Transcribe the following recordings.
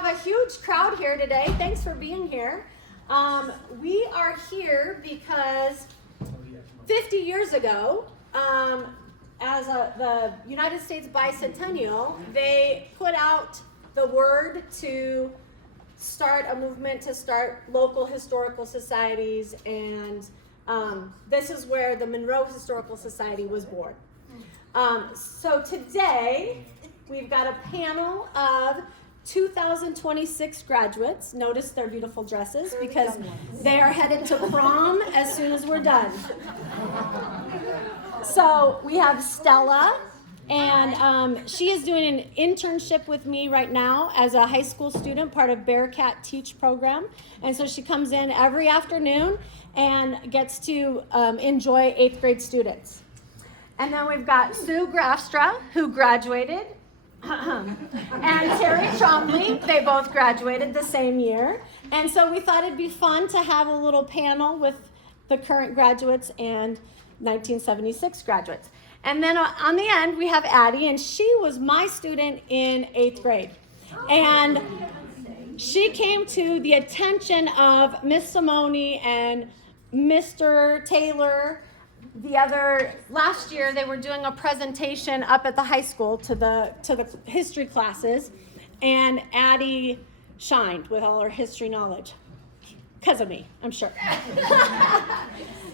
have a huge crowd here today. Thanks for being here. We are here because 50 years ago, as the United States bicentennial, they put out the word to start a movement to start local historical societies, and this is where the Monroe Historical Society was born. So today, we've got a panel of 2026 graduates. Notice their beautiful dresses because they are headed to prom as soon as we're done. So we have Stella, and she is doing an internship with me right now as a high school student, part of Bearcat Teach program. And so she comes in every afternoon and gets to enjoy 8th grade students. And then we've got Sue Grafstra, who graduated, and Terry Chomley. They both graduated the same year. And so we thought it'd be fun to have a little panel with the current graduates and 1976 graduates. And then on the end, we have Addie, and she was my student in 8th grade. And she came to the attention of Miss Simone and Mr. Taylor. Last year they were doing a presentation up at the high school to the history classes, and Addie shined with all her history knowledge because of me, I'm sure.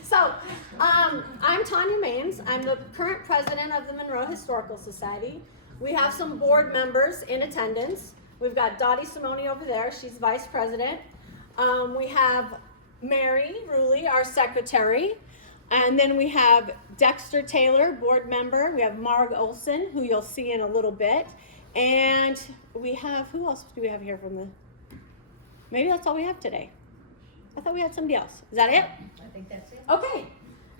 So I'm Tanya Maines. I'm the current president of the Monroe Historical Society. We have some board members in attendance. We've got Dottie Simone over there. She's vice president. We have Mary Ruley, our secretary. And then we have Dexter Taylor, board member. We have Marg Olson, who you'll see in a little bit. And we have, who else do we have here from the, maybe that's all we have today. I thought we had somebody else. Is that it? I think that's it. Okay,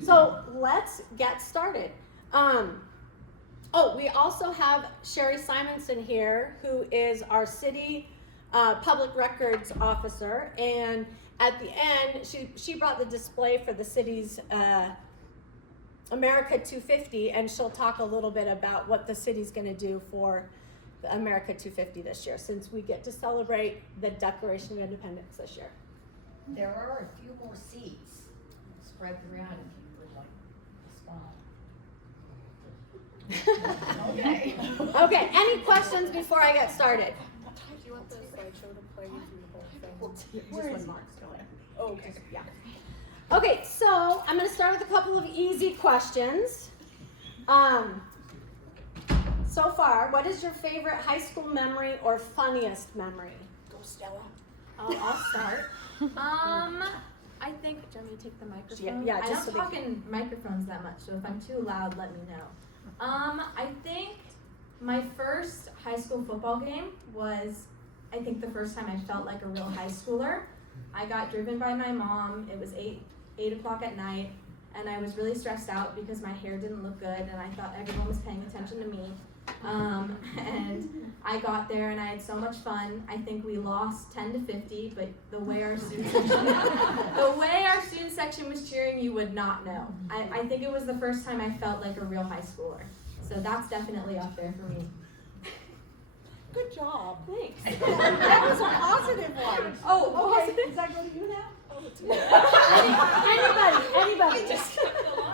so let's get started. We also have Sherry Simonson here, who is our city public records officer, and at the end, she brought the display for the city's America 250, and she'll talk a little bit about what the city's going to do for the America 250 this year, since we get to celebrate the Declaration of Independence this year. There are a few more seats spread around if you would like to respond. Okay. Okay, any questions before I get started? Do you want the slideshow to play through the whole thing? Where is Mark's going? Oh, okay. Yeah. Okay, so I'm going to start with a couple of easy questions. So far, what is your favorite high school memory or funniest memory? Go, Stella. I'll start. I think, do you want me to take the microphone? Yeah, I just don't talk in microphones that much, so if I'm too loud, let me know. I think my first high school football game was, I think, the first time I felt like a real high schooler. I got driven by my mom. It was 8 o'clock at night, and I was really stressed out because my hair didn't look good, and I thought everyone was paying attention to me. And I got there, and I had so much fun. I think we lost 10-50, but the way our student section was cheering, you would not know. I think it was the first time I felt like a real high schooler. So that's definitely up there for me. Good job. Thanks. That was a positive one. Oh, Okay, okay. does that go to you now? Anybody.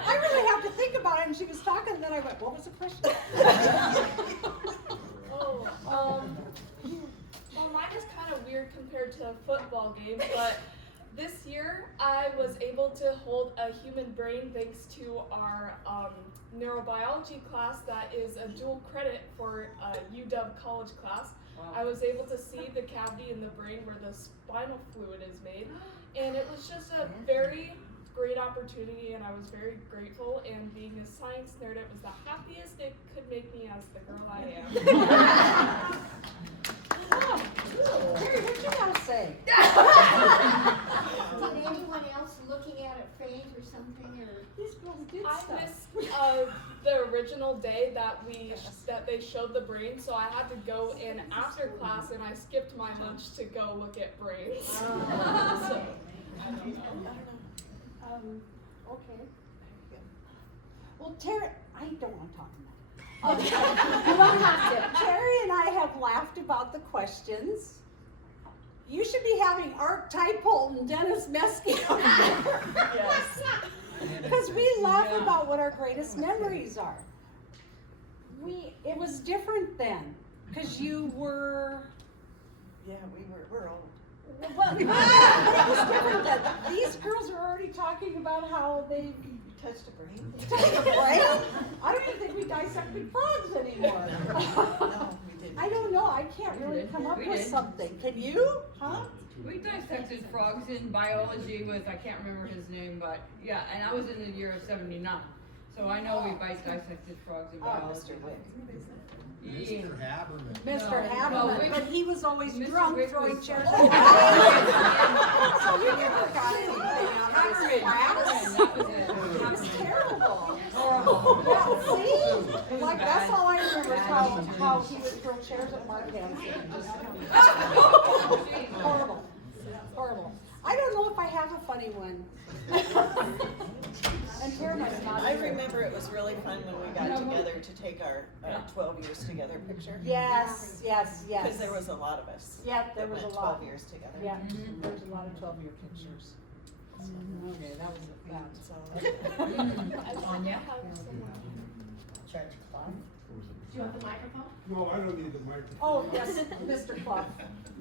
I really have to think about it, and she was talking, and then I went, what was the question? Well, mine is kind of weird compared to a football game, but this year I was able to hold a human brain thanks to our neurobiology class that is a dual credit for a UW college class. Wow. I was able to see the cavity in the brain where the spinal fluid is made, and it was just a very great opportunity, and I was very grateful, and being a science nerd, it was the happiest it could make me as the girl I am. Terry, what you gotta say? Did anyone else looking at it faint or something, or? These girls did I stuff. missed the original day that they showed the brain, so I had to go in after class, and I skipped my lunch to go look at brains. So, I don't know. Okay. Well, Terry, I don't want to talk about it. You don't have to. Terry and I have laughed about the questions You should be having Art Typolt and Dennis Mesky on there. Yes. Because we laugh about what our greatest memories are. It was different then, because you were, Yeah, we're old. well, it was different then. These girls are already talking about how they Touched a brain. touched a brain. I don't even think we dissected frogs anymore. No, we didn't. I don't know, I can't really come up We with did. something. Can you? Huh? We dissected frogs in biology with, I can't remember his name, but yeah, and I was in the year of '79. So I know we dissected frogs in biology. Mr. Wick. Yeah. Mr. Haberman. Mr. No, Haberman, we- but he was always Mr. drunk Wick throwing was- chairs. Oh, So we never got anything out of his class. That was it. It was terrible. Horrible. Yeah, see? Like, that's all I remember is how he would throw chairs at Mark Hansen. Horrible. Horrible. I don't know if I have a funny one. And Karen's not I either. remember it was really fun when we got together to take our 12 years together picture. Yes, yes, yes. Because there was a lot of us. Yeah, there that was a went lot. 12 years together. Yeah, there's a lot of 12-year pictures. Okay, that was that. So, Anya? Judge Clark. Do you want the microphone? No, I don't need the microphone. Oh, yes, Mr. Clough.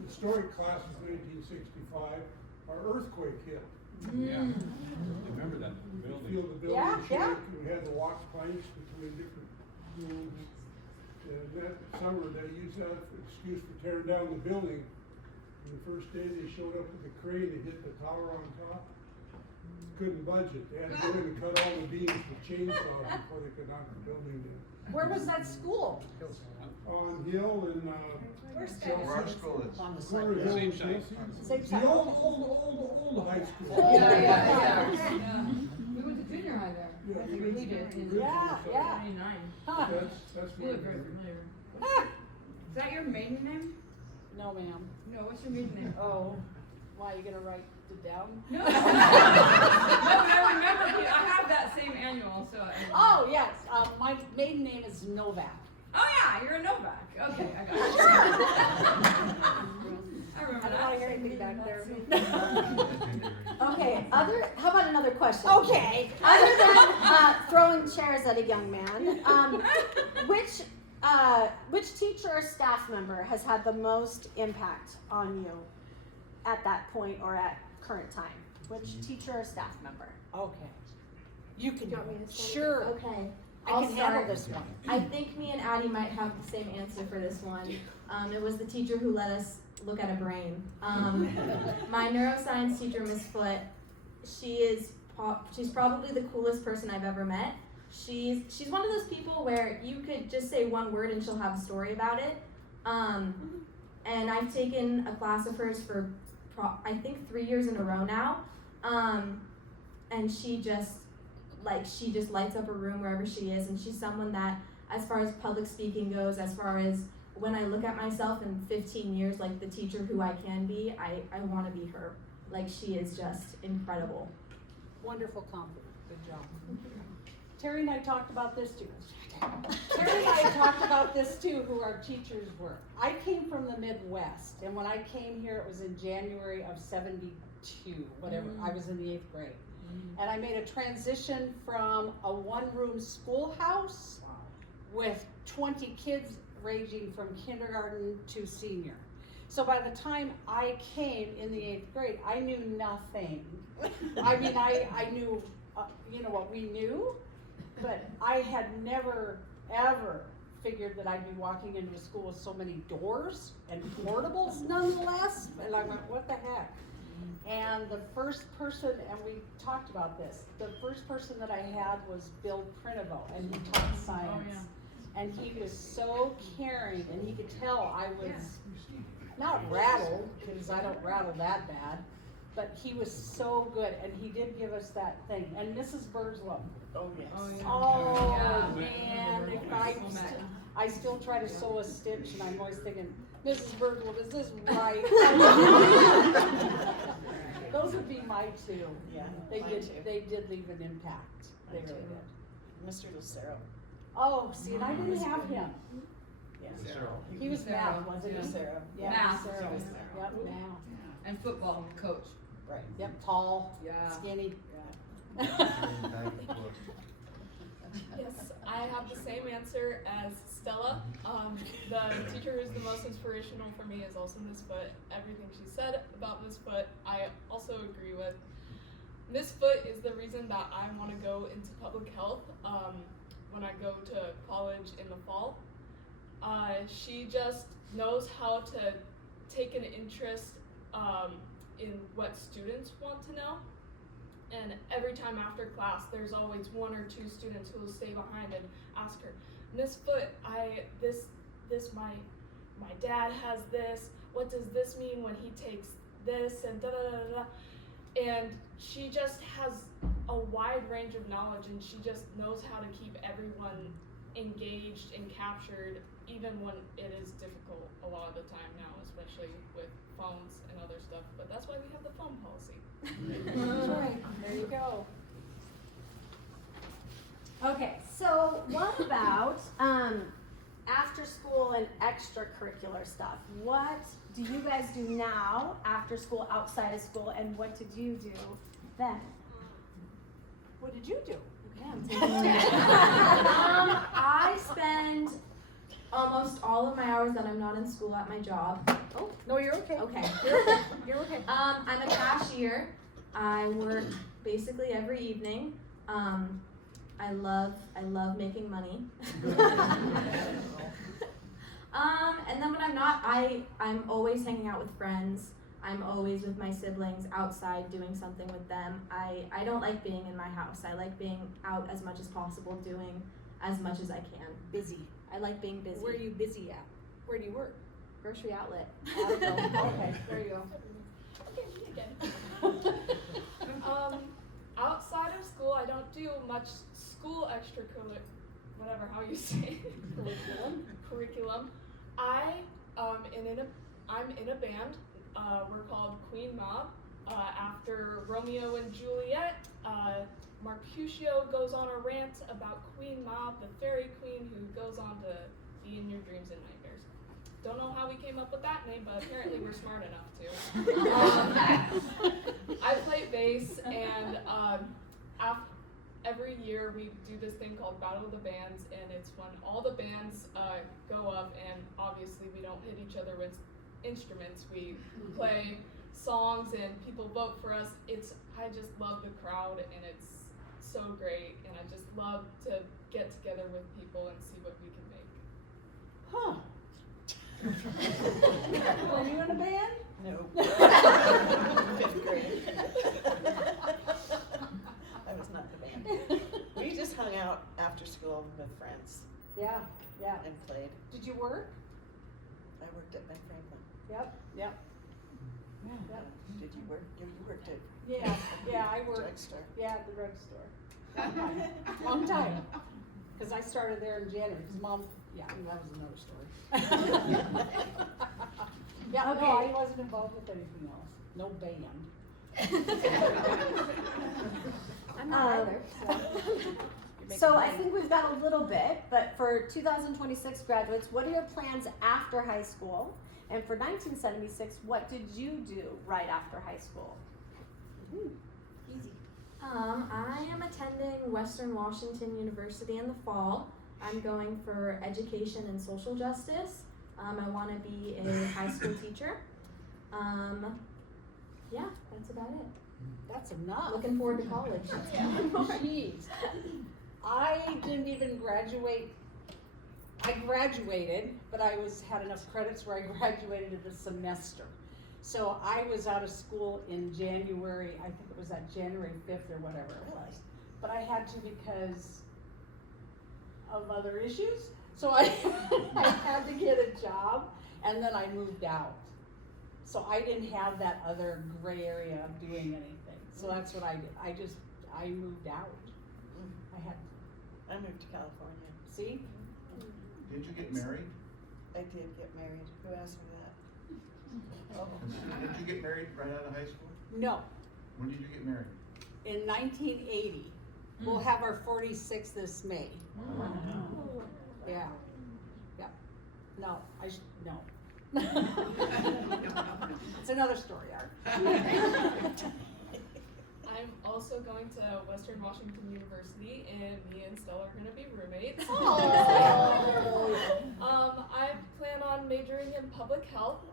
Historic class was 1965, our earthquake hit. Yeah, remember that You building. feel the building Yeah, shake, yeah. and we had to walk planks between different rooms. And that summer, they used that as an excuse for tearing down the building. And the first day they showed up with a crane to hit the tower on top. Couldn't budge it. They had to go in and cut all the beams with chainsaws before they could knock the building down. Where was that school? On Hill and, Where's Chelsea. Where our school is. On the Corner side. Hill Same and site. Chelsea. Same The side. old high school. Yeah. We went to junior high there. Yeah, I think we did in Yeah, yeah. 79. Huh. That's You where. look very familiar. Ah, Is that your maiden name? no, ma'am. No, what's your maiden name? Oh, why, you gonna write it down? No. No, but I remember, I have that same annual, so. Oh, yes, my maiden name is Novak. Oh yeah, you're a Novak. Okay, I got it. I remember I don't that. wanna hear anything back there. Okay, how about another question? Okay. Other than throwing chairs at a young man, which teacher or staff member has had the most impact on you at that point or at current time? Which teacher or staff member? Okay. You can, Do you want me to start? sure, Okay. I I'll can handle start. this one. I think me and Addie might have the same answer for this one. It was the teacher who let us look at a brain. My neuroscience teacher, Miss Foote, she's probably the coolest person I've ever met. She's one of those people where you could just say one word and she'll have a story about it. And I've taken a class of hers for I think 3 years in a row now. And she just lights up a room wherever she is, and she's someone that, as far as public speaking goes, as far as when I look at myself in 15 years, like the teacher who I can be, I want to be her. Like, she is just incredible. Wonderful compliment, good job. Terry and I talked about this too. Terry and I talked about this too, who our teachers were. I came from the Midwest, and when I came here, it was in January of '72, whatever, I was in the 8th grade. And I made a transition from a one-room schoolhouse with 20 kids ranging from kindergarten to senior. So by the time I came in the 8th grade, I knew nothing. I mean, I knew, what we knew, but I had never, ever figured that I'd be walking into a school with so many doors and portables nonetheless. And I went, what the heck? And the first person, and we talked about this, the first person that I had was Bill Prinovo, and he taught science. Oh, yeah. And he was so caring, and he could tell I was not rattled, because I don't rattle that bad, but he was so good, and he did give us that thing. And Mrs. Burslow. Oh, yes. Oh, yeah. Oh, Yeah. man, if I still try to sew a stitch, and I'm always thinking, Mrs. Burslow, is this right? Those would be my two. Yeah, They mine did, too. they did leave an impact. They Mine really too. did. Mr. Lucero. Oh, see, and I didn't have him. Sarah. He was Sarah, math, wasn't yeah. he? Sarah. Yeah, Math. Sarah. He was Sarah. Yep, math. And football coach. Right. Yep, tall, Yeah. skinny. Yes, I have the same answer as Stella. The teacher who's the most inspirational for me is also Miss Foote. Everything she said about Miss Foote, I also agree with. Miss Foote is the reason that I want to go into public health when I go to college in the fall. She just knows how to take an interest in what students want to know. And every time after class, there's always one or two students who will stay behind and ask her, Miss Foote, my dad has this. What does this mean when he takes this? And da da da da. And she just has a wide range of knowledge, and she just knows how to keep everyone engaged and captured, even when it is difficult a lot of the time now, especially with phones and other stuff. But that's why we have the phone policy. That's right, there you go. Okay, so what about after school and extracurricular stuff? What do you guys do now after school, outside of school, and what did you do then? What did you do? I spend almost all of my hours that I'm not in school at my job. Oh, no, you're okay. Okay. You're okay. I'm a cashier. I work basically every evening. I love making money. And then when I'm not, I'm always hanging out with friends. I'm always with my siblings outside doing something with them. I don't like being in my house. I like being out as much as possible, doing as much as I can. Busy. I like being busy. Where are you busy at? Where do you work? Grocery outlet. Okay, there you go. Okay, me again. Outside of school, I don't do much school extracurricular, whatever, how you say it. Curriculum. I'm in a band. We're called Queen Mob. After Romeo and Juliet, Mercutio goes on a rant about Queen Mob, the fairy queen who goes on to be in your dreams and nightmares. Don't know how we came up with that name, but apparently we're smart enough to. I play bass, and every year we do this thing called Battle of the Bands, and it's when all the bands go up, and obviously we don't hit each other with instruments. We play songs, and people vote for us. I just love the crowd, and it's so great, and I just love to get together with people and see what we can make. Huh. Were you in a band? No. Fifth grade. I was not the band. We just hung out after school with friends Yeah, yeah. and played. Did you work? I worked at Ben Franklin. Yep, yep. Did you work? You worked at Yeah, I worked. drugstore. Yeah, at the drugstore. Long time. Because I started there in January, because Mom, yeah, that was another story. Yeah, no, I Okay. wasn't involved with anything else. No band. I'm not either. So I think we've got a little bit, but for 2026 graduates, what are your plans after high school? And for 1976, what did you do right after high school? Easy. I am attending Western Washington University in the fall. I'm going for education and social justice. I want to be a high school teacher. Yeah, that's about it. That's enough. Looking forward to college. Jeez. I didn't even graduate. I graduated, but I had enough credits where I graduated in a semester. So I was out of school in January, I think it was that January 5th or whatever it was. But I had to because of other issues. So I had to get a job, and then I moved out. So I didn't have that other gray area of doing anything. So that's what I did. I moved out. I moved to California. See? Did you get married? I did get married. Who asked me that? Oh. Did you get married right out of high school? No, When did you get married? in 1980. We'll have our 46th this May. Yeah. Yep. No, no. It's another story, Art. I'm also going to Western Washington University, and me and Stella are going to be roommates. I plan on majoring in public health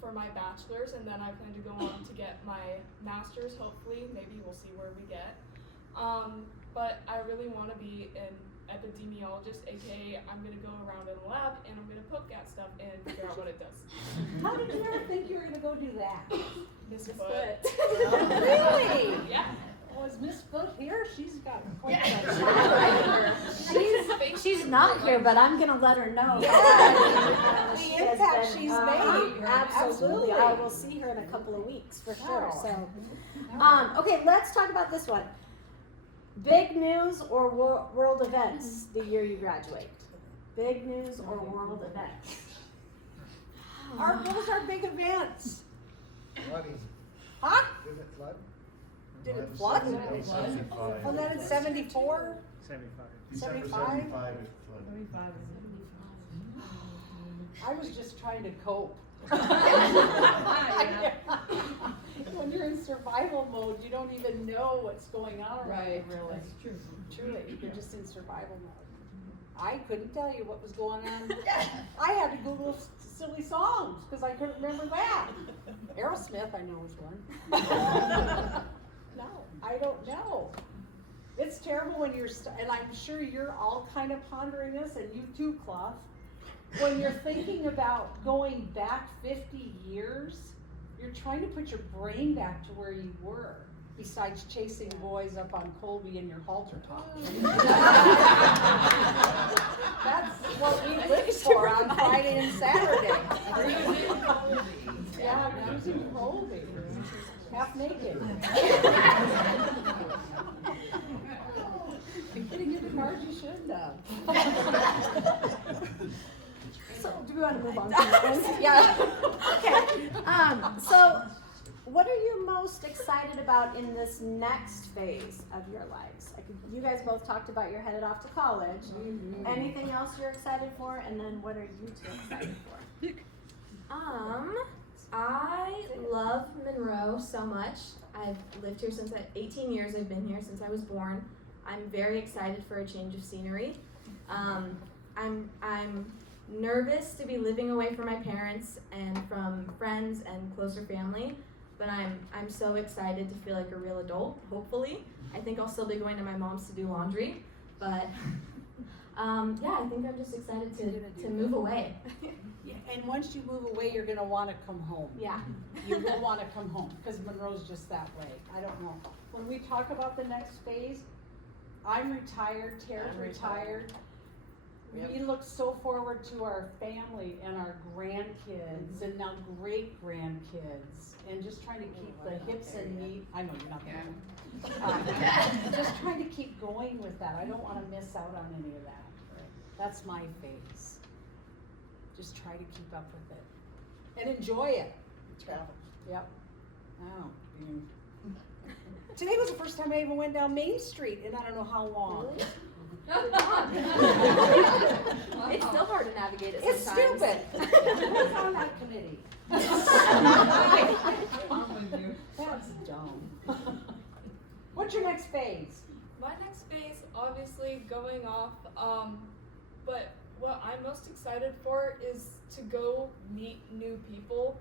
for my bachelor's, and then I plan to go on to get my master's, hopefully. Maybe we'll see where we get. But I really want to be an epidemiologist, aka I'm going to go around in the lab and I'm going to poke at stuff and figure out what it does. How did you ever think you were gonna go do that? Miss Foot. Really? Yeah. Oh, is Miss Foot here? She's got quite She's not here, but I'm gonna let her know. The She has impact been, she's made. Absolutely. I will see her in a couple of weeks for sure. Wow. So, okay, let's talk about this one. Big news or world events the year you graduate? Big news or world events? What was our big events? Flooding. Huh? Didn't it flood? Did it flood? '75. Well, then it's 74? 75. December 75? 75 it flooded. I was just trying to cope. When you're in survival mode, you don't even know what's going on around you, really. That's true. Truly, you're just in survival mode. I couldn't tell you what was going on. I had to Google silly songs because I couldn't remember that. Aerosmith, I know is one. No, I don't know. It's terrible when you're, and I'm sure you're all kind of pondering this, and you too, Clough. When you're thinking about going back 50 years, you're trying to put your brain back to where you were, besides chasing boys up on Colby in your halter top. That's what we lived for on Friday and Saturday. Yeah, cruising Colby, half naked. You're getting into cars you shouldn't have. So, do we want to move on to that one? Yeah. Okay. So, what are you most excited about in this next phase of your lives? You guys both talked about you're headed off to college. Mm-hmm. Anything else you're excited for? And then what are you two excited for? I love Monroe so much. I've lived here since 18 years. I've been here since I was born. I'm very excited for a change of scenery. I'm nervous to be living away from my parents and from friends and closer family, but I'm so excited to feel like a real adult, hopefully. I think I'll still be going to my mom's to do laundry, but yeah, I think I'm just excited to move away. Yeah, and once you move away, you're gonna wanna come home. Yeah. You will wanna come home, because Monroe's just that way. I don't know. When we talk about the next phase, I'm retired, Tara's I'm retired. Yep. We look so forward to our family and our grandkids and now great grandkids and just trying to keep the hips and knees. I know you're not there. Just trying to keep going with that. I don't want to miss out on any of that. That's my phase. Just try to keep up with it and enjoy it. Travel. Yep. Oh. Today was the first time I even went down Main Street in I don't know how long. Really? It's still hard to navigate it It's sometimes. stupid. Who's on that committee? That's dumb. What's your next phase? My next phase, obviously going off, but what I'm most excited for is to go meet new people.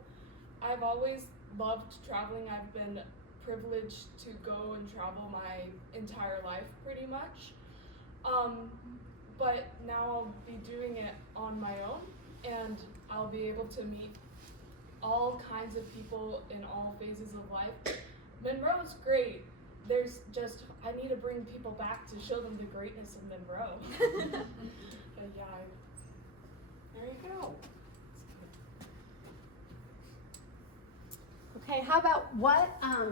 I've always loved traveling. I've been privileged to go and travel my entire life pretty much. But now I'll be doing it on my own, and I'll be able to meet all kinds of people in all phases of life. Monroe's great. There's just, I need to bring people back to show them the greatness of Monroe. But yeah, There you go. Okay, how about what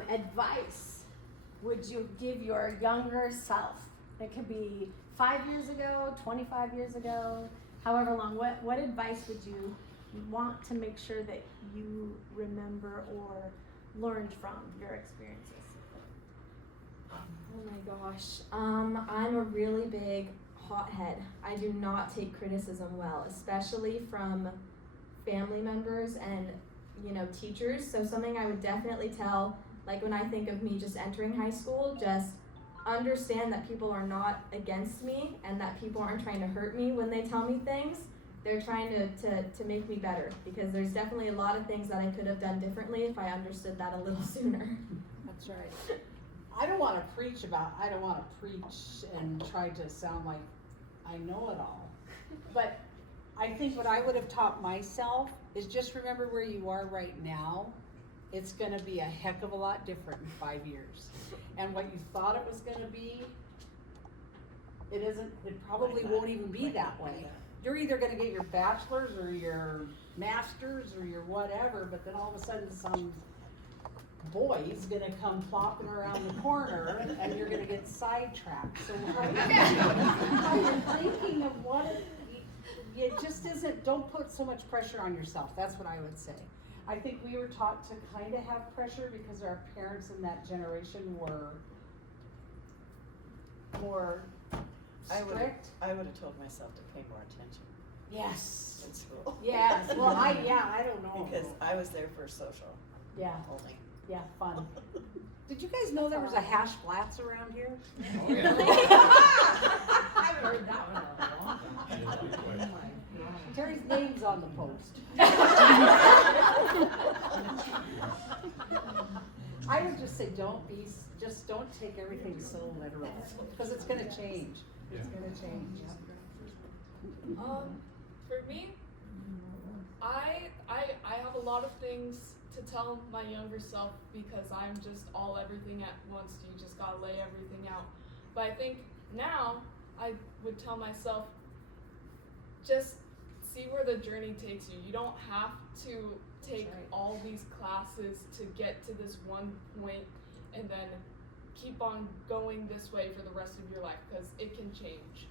advice would you give your younger self? It could be 5 years ago, 25 years ago, however long. What advice would you want to make sure that you remember or learned from your experiences? Oh my gosh. I'm a really big hothead. I do not take criticism well, especially from family members and, you know, teachers. So something I would definitely tell, like when I think of me just entering high school, just understand that people are not against me and that people aren't trying to hurt me when they tell me things. They're trying to make me better, because there's definitely a lot of things that I could have done differently if I understood that a little sooner. That's right. I don't wanna preach and try to sound like I know it all. But I think what I would have taught myself is just remember where you are right now. It's gonna be a heck of a lot different in 5 years. And what you thought it was gonna be, it isn't, it probably won't even be that way. You're either gonna get your bachelor's or your master's or your whatever, but then all of a sudden some boy's gonna come plopping around the corner and you're gonna get sidetracked. So how you're thinking of what it just isn't, don't put so much pressure on yourself. That's what I would say. I think we were taught to kind of have pressure because our parents in that generation were more strict. I would have told myself to pay more attention Yes. in school. Yes. Well, I don't know. Because I was there for social Yeah. only. Yeah, fun. Did you guys know there was a Hash Flats around here? Oh, yeah. I haven't heard that one in a long time. Terry's name's on the post. I would just say don't take everything so literal, because it's gonna change. It's gonna change. For me, I have a lot of things to tell my younger self, because I'm just all everything at once. You just gotta lay everything out. But I think now I would tell myself, just see where the journey takes you. You don't have to take all these classes to get to this one point and then keep on going this way for the rest of your life, because it can change.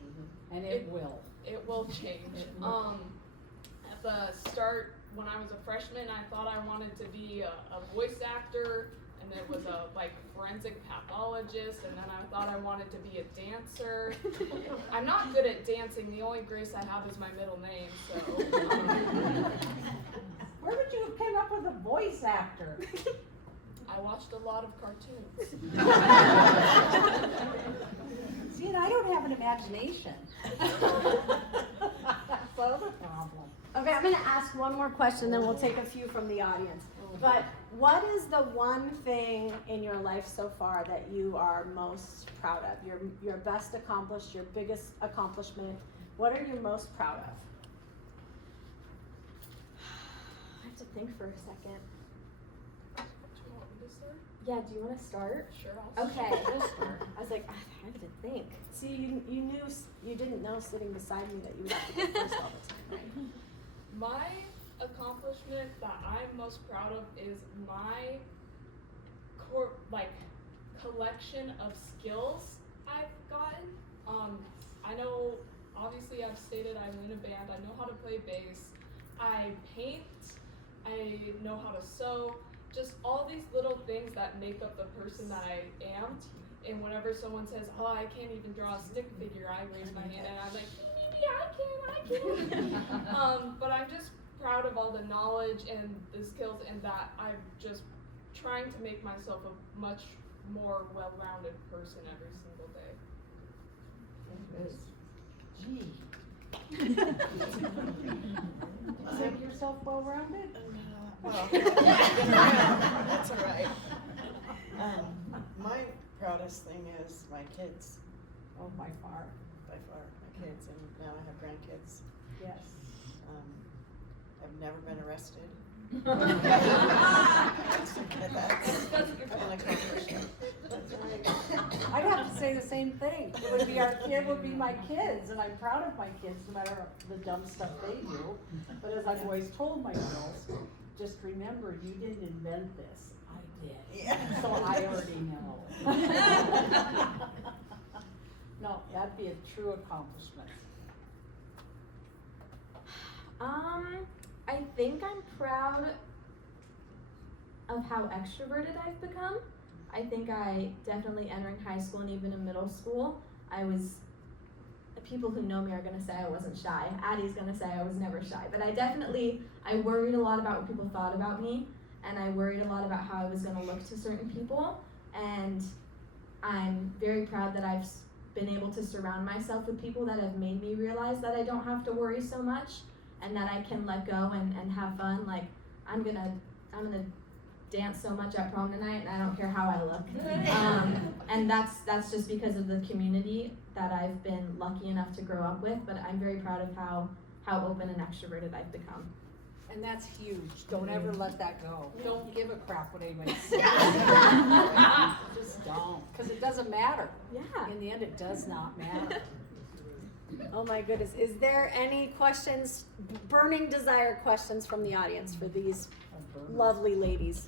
And it will. It will change. At the start, when I was a freshman, I thought I wanted to be a voice actor, and then was a forensic pathologist, and then I thought I wanted to be a dancer. I'm not good at dancing. The only grace I have is my middle name. So. Where would you have come up with a voice actor? I watched a lot of cartoons. See, and I don't have an imagination. That's the other problem. Okay, I'm gonna ask one more question, then we'll take a few from the audience. But what is the one thing in your life so far that you are most proud of? Your best accomplished, your biggest accomplishment? What are you most proud of? I have to think for a second. Do you want me to start? Yeah, do you want to start? Sure, I'll Okay. start. I was like, I have to think. See, you didn't know sitting beside me that you would have to go first all the time, right? My accomplishment that I'm most proud of is my collection of skills I've gotten. I know, obviously I've stated I'm in a band. I know how to play bass. I paint. I know how to sew. Just all these little things that make up the person that I am. And whenever someone says, "Oh, I can't even draw a stick figure," I raise my hand and I'm like, "Maybe I can." But I'm just proud of all the knowledge and the skills, and that I'm just trying to make myself a much more well-rounded person every single day. Gee. Think yourself well-rounded? Well, that's all right. My proudest thing is my kids, Oh, by far. by far, my kids, and now I have grandkids. Yes. I've never been arrested. That's your An accomplishment. I'd have to say the same thing. It would be my kids, and I'm proud of my kids, no matter the dumb stuff they do. But as I've always told my girls, just remember, you didn't invent this. I did. Yeah. So I already know. No, that'd be a true accomplishment. I think I'm proud of how extroverted I've become. I think I definitely entering high school and even in middle school, people who know me are gonna say I wasn't shy. Addie's gonna say I was never shy. But I worried a lot about what people thought about me, and I worried a lot about how I was gonna look to certain people. And I'm very proud that I've been able to surround myself with people that have made me realize that I don't have to worry so much, and that I can let go and have fun. Like, I'm gonna dance so much at prom tonight, and I don't care how I look. And that's just because of the community that I've been lucky enough to grow up with. But I'm very proud of how open and extroverted I've become. And that's huge. Don't ever let that go. Don't give a crap what anybody says. Just don't, because it doesn't matter. Yeah. In the end, it does not matter. Oh my goodness. Is there any questions, burning desire questions from the audience for these lovely ladies?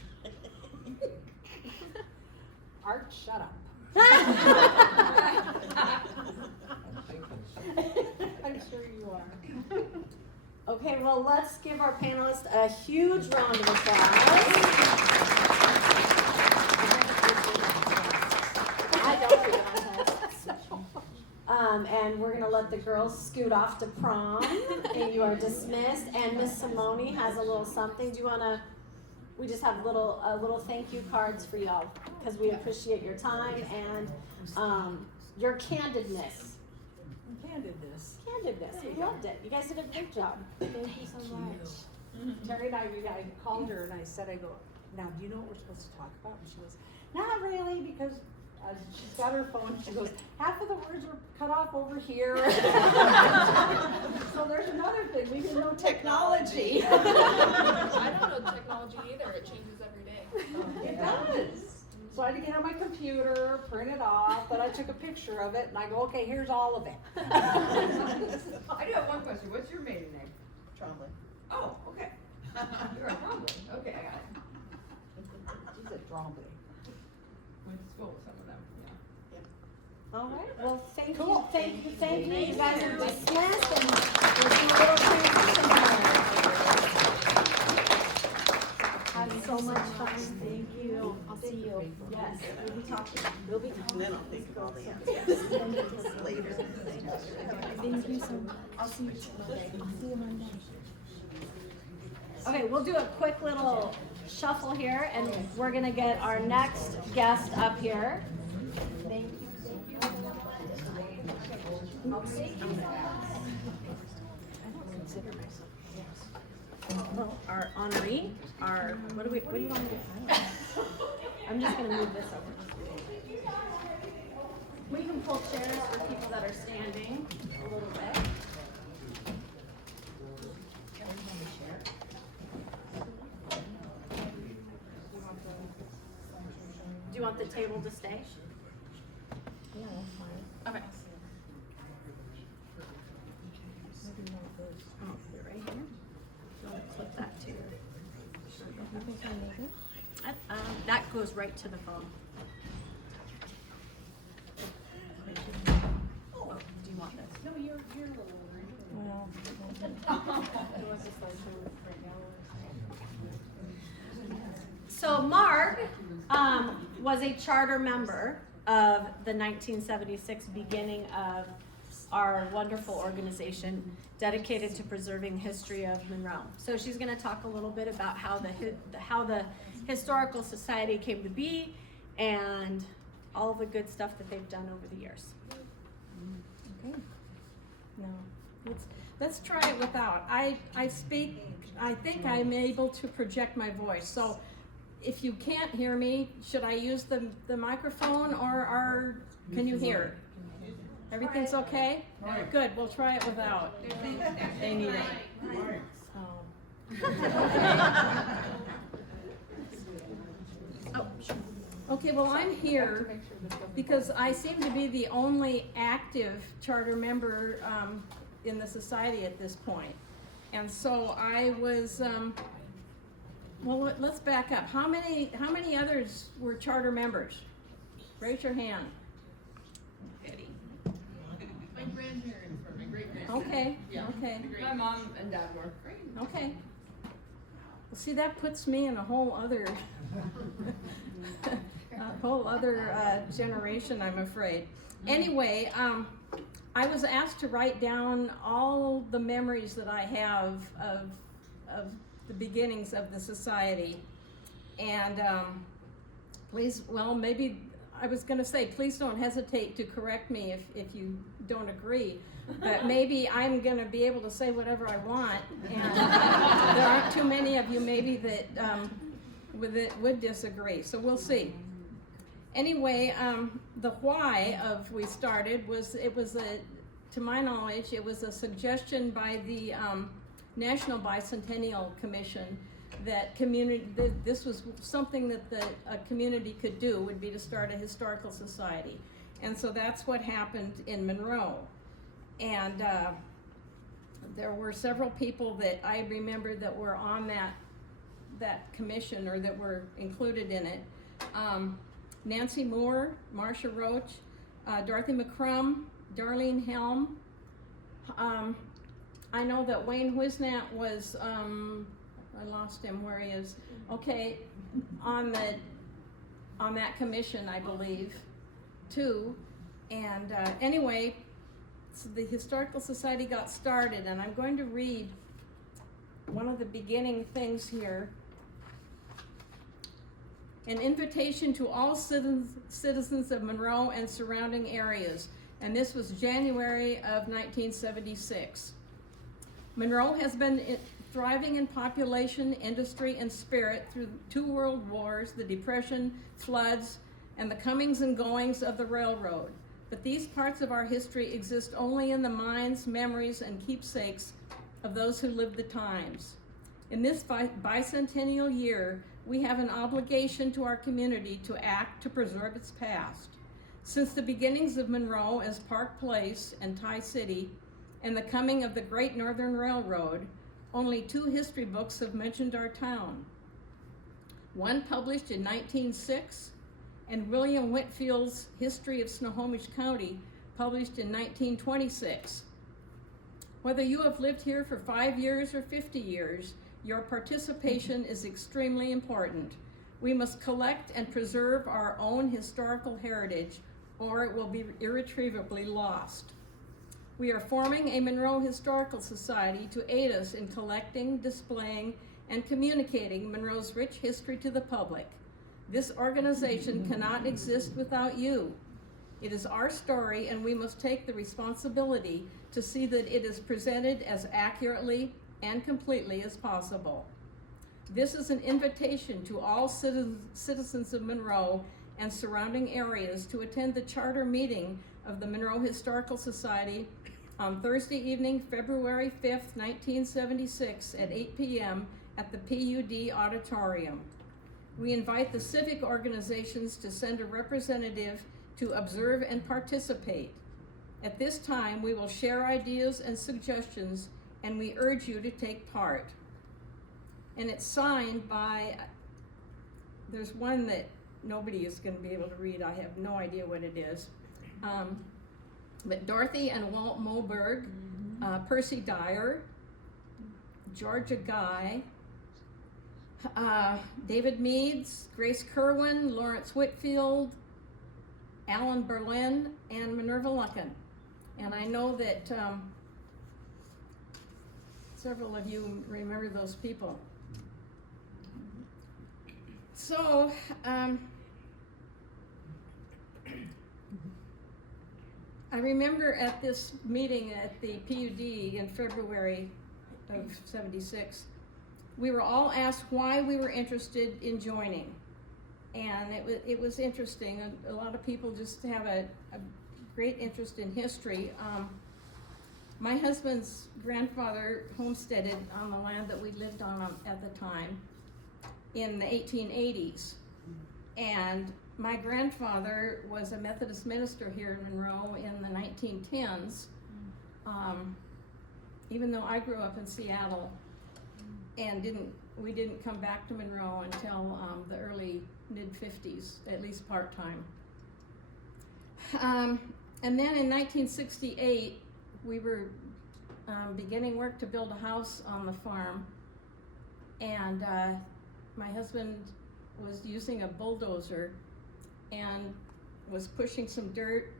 Art, shut up. I'm sure you are. Okay, well, let's give our panelists a huge round of applause. I don't do and we're gonna let the girls scoot off to prom, and you are dismissed. And Miss Simone has a little something. Do you wanna? We just have little thank you cards for y'all because we appreciate your time and your candidness. Candidness. We loved it. You guys did a great job. Thank you so much. Terry and I called her and I said, now do you know what we're supposed to talk about? And she goes, not really, because she's got her phone. She goes, half of the words were cut off over here. So there's another thing. We didn't know technology. I don't know technology either. It changes every day. It does. So I had to get on my computer, print it off, but I took a picture of it and I go, okay, here's all of it. I do have one question. What's your maiden name? Trombley. Oh, okay. You're a Trombley. Okay, I got it. She's a Trombley. Went to school with some of them, yeah. All right. Well, thank you. Thank You guys are dismissed, and we'll see a little transition. Had so much fun. Thank you. I'll see you. Yes, we'll be talking. And then I'll think of all the answers later. Thank you so much. I'll see you Monday. Okay, we'll do a quick little shuffle here, and we're gonna get our next guest up here. Thank you. Well, our honoree, what do you want to do? I'm just gonna move this over. We can pull chairs for people that are standing a little bit. Do you want the table to stay? Yeah, that's fine. Okay. Oh, put it right here. You want to clip that too? That goes right to the phone. Oh, do you want this? No, you're a little older. Well, so Mark was a charter member of the 1976 beginning of our wonderful organization dedicated to preserving the history of Monroe. So she's going to talk a little bit about how the Historical Society came to be and all the good stuff that they've done over the years. Okay. No. Let's try it without. I think I'm able to project my voice. So if you can't hear me, should I use the microphone or can you hear it? Everything's okay? Good, we'll try it without. They need it. Okay, well, I'm here because I seem to be the only active charter member in the society at this point. And so I was, well, let's back up. How many others were charter members? Raise your hand. My grandparents were, my great-grandparents. Okay, Yeah. okay, My mom and dad were. okay. Well, see, that puts me in a whole other, generation, I'm afraid. Anyway, I was asked to write down all the memories that I have of the beginnings of the society. And please, well, maybe I was going to say, please don't hesitate to correct me if you don't agree. But maybe I'm going to be able to say whatever I want. And there aren't too many of you maybe that would disagree. So we'll see. Anyway, the why of we started was, to my knowledge, it was a suggestion by the National Bicentennial Commission that this was something that a community could do, would be to start a historical society. And so that's what happened in Monroe. And there were several people that I remember that were on that commission, or that were included in it. Nancy Moore, Marcia Roach, Dorothy McCrum, Darlene Helm. I know that Wayne Wisnat was, I lost him, where he is. Okay, on that commission, I believe, too. And anyway, so the Historical Society got started, and I'm going to read one of the beginning things here. An invitation to all citizens of Monroe and surrounding areas. And this was January of 1976. Monroe has been thriving in population, industry, and spirit through 2 world wars, the Depression, floods, and the comings and goings of the railroad. But these parts of our history exist only in the minds, memories, and keepsakes of those who lived the times. In this bicentennial year, we have an obligation to our community to act to preserve its past. Since the beginnings of Monroe as Park Place and Tie City, and the coming of the Great Northern Railroad, only 2 history books have mentioned our town. One published in 1906, and William Whitfield's History of Snohomish County, published in 1926. Whether you have lived here for 5 years or 50 years, your participation is extremely important. We must collect and preserve our own historical heritage, or it will be irretrievably lost. We are forming a Monroe Historical Society to aid us in collecting, displaying, and communicating Monroe's rich history to the public. This organization cannot exist without you. It is our story, and we must take the responsibility to see that it is presented as accurately and completely as possible. This is an invitation to all citizens of Monroe and surrounding areas to attend the charter meeting of the Monroe Historical Society on Thursday evening, February 5th, 1976 at 8 p.m. at the PUD Auditorium. We invite the civic organizations to send a representative to observe and participate. At this time, we will share ideas and suggestions, and we urge you to take part. And it's signed by, there's one that nobody is going to be able to read. I have no idea what it is. But Dorothy and Walt Moberg, Percy Dyer, Georgia Guy, David Meads, Grace Kerwin, Lawrence Whitfield, Alan Berlin, and Minerva Lucken. And I know that several of you remember those people. So, I remember at this meeting at the PUD in February of '76, we were all asked why we were interested in joining. And it was interesting. A lot of people just have a great interest in history. My husband's grandfather homesteaded on the land that we lived on at the time in the 1880s. And my grandfather was a Methodist minister here in Monroe in the 1910s, even though I grew up in Seattle and we didn't come back to Monroe until the early mid-50s, at least part-time. And then in 1968, we were beginning work to build a house on the farm, and my husband was using a bulldozer and was pushing some dirt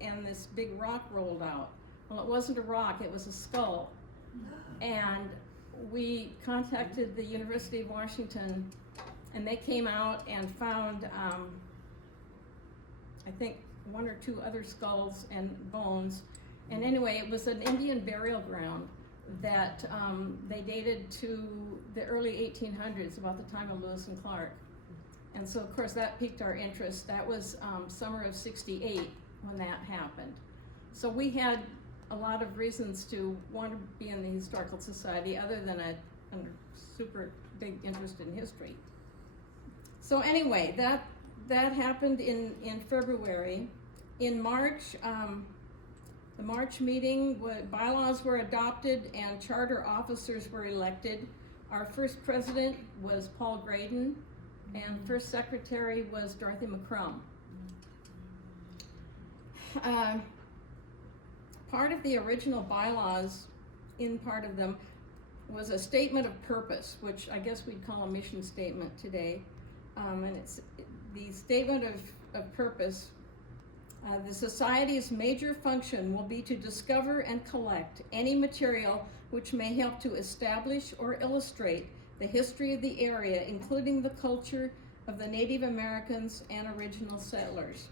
and this big rock rolled out. Well, it wasn't a rock, it was a skull. And we contacted the University of Washington, and they came out and found, I think, 1 or 2 other skulls and bones. And anyway, it was an Indian burial ground that they dated to the early 1800s, about the time of Lewis and Clark. And so, of course, that piqued our interest. That was summer of '68 when that happened. So we had a lot of reasons to want to be in the Historical Society, other than a super big interest in history. So anyway, that happened in February. In March, the March meeting, bylaws were adopted and charter officers were elected. Our first president was Paul Graydon, and first secretary was Dorothy McCrum. Part of the original bylaws, in part of them, was a statement of purpose, which I guess we'd call a mission statement today. And it's the statement of purpose. The Society's major function will be to discover and collect any material which may help to establish or illustrate the history of the area, including the culture of the Native Americans and original settlers.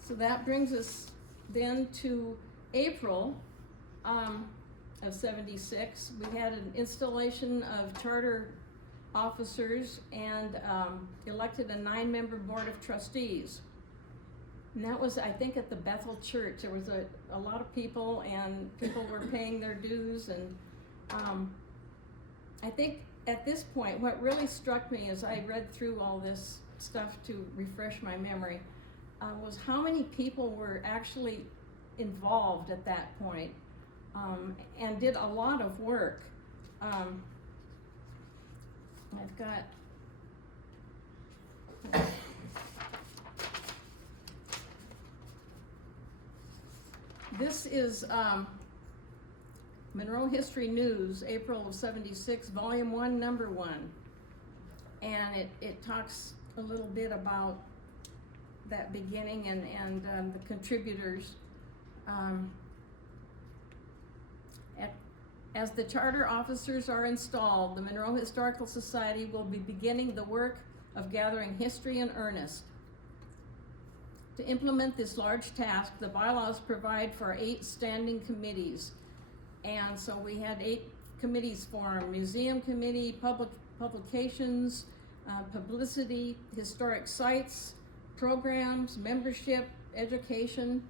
So that brings us then to April of '76. We had an installation of charter officers and elected a 9-member board of trustees. And that was, I think, at the Bethel Church. There was a lot of people, and people were paying their dues. And I think at this point, what really struck me as I read through all this stuff to refresh my memory was how many people were actually involved at that point, and did a lot of work. I've got this is Monroe History News, April of '76, Volume 1, Number 1. And it talks a little bit about that beginning and the contributors. As the charter officers are installed, the Monroe Historical Society will be beginning the work of gathering history in earnest. To implement this large task, the bylaws provide for 8 standing committees. And so we had 8 committees formed: Museum Committee, Publications, Publicity, Historic Sites, Programs, Membership, Education.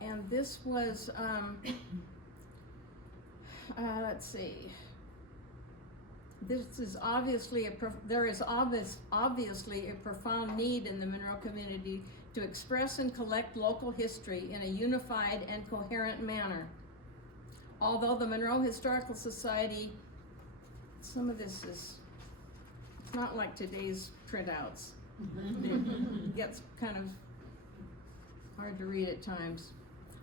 And this was, let's see. This is obviously there is obviously a profound need in the Monroe community to express and collect local history in a unified and coherent manner. Although the Monroe Historical Society, some of this is, it's not like today's printouts. It gets kind of hard to read at times.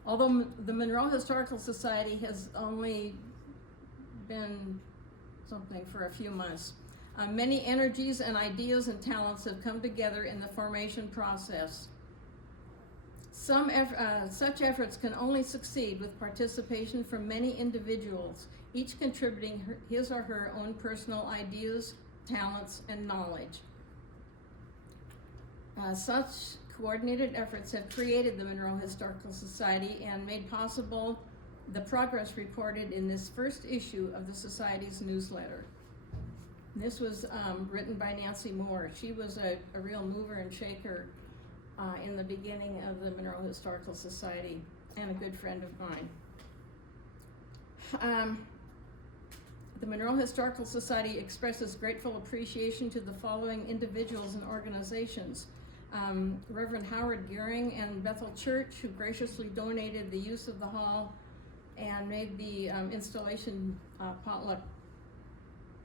Although the Monroe Historical Society has only been something for a few months, many energies and ideas and talents have come together in the formation process. Such efforts can only succeed with participation from many individuals, each contributing his or her own personal ideas, talents, and knowledge. Such coordinated efforts have created the Monroe Historical Society and made possible the progress reported in this first issue of the Society's newsletter. This was written by Nancy Moore. She was a real mover and shaker in the beginning of the Monroe Historical Society, and a good friend of mine. The Monroe Historical Society expresses grateful appreciation to the following individuals and organizations. Reverend Howard Gearing and Bethel Church, who graciously donated the use of the hall and made the installation potluck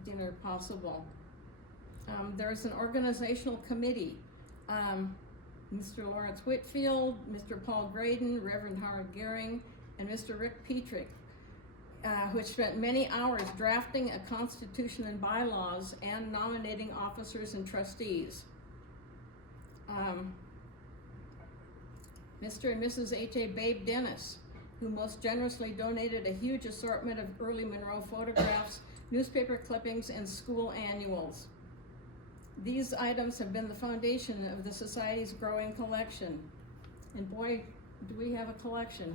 dinner possible. There's an organizational committee. Mr. Lawrence Whitfield, Mr. Paul Graydon, Reverend Howard Gearing, and Mr. Rick Petrick, which spent many hours drafting a constitution and bylaws and nominating officers and trustees. Mr. and Mrs. H.A. Babe Dennis, who most generously donated a huge assortment of early Monroe photographs, newspaper clippings, and school annuals. These items have been the foundation of the Society's growing collection. And boy, do we have a collection.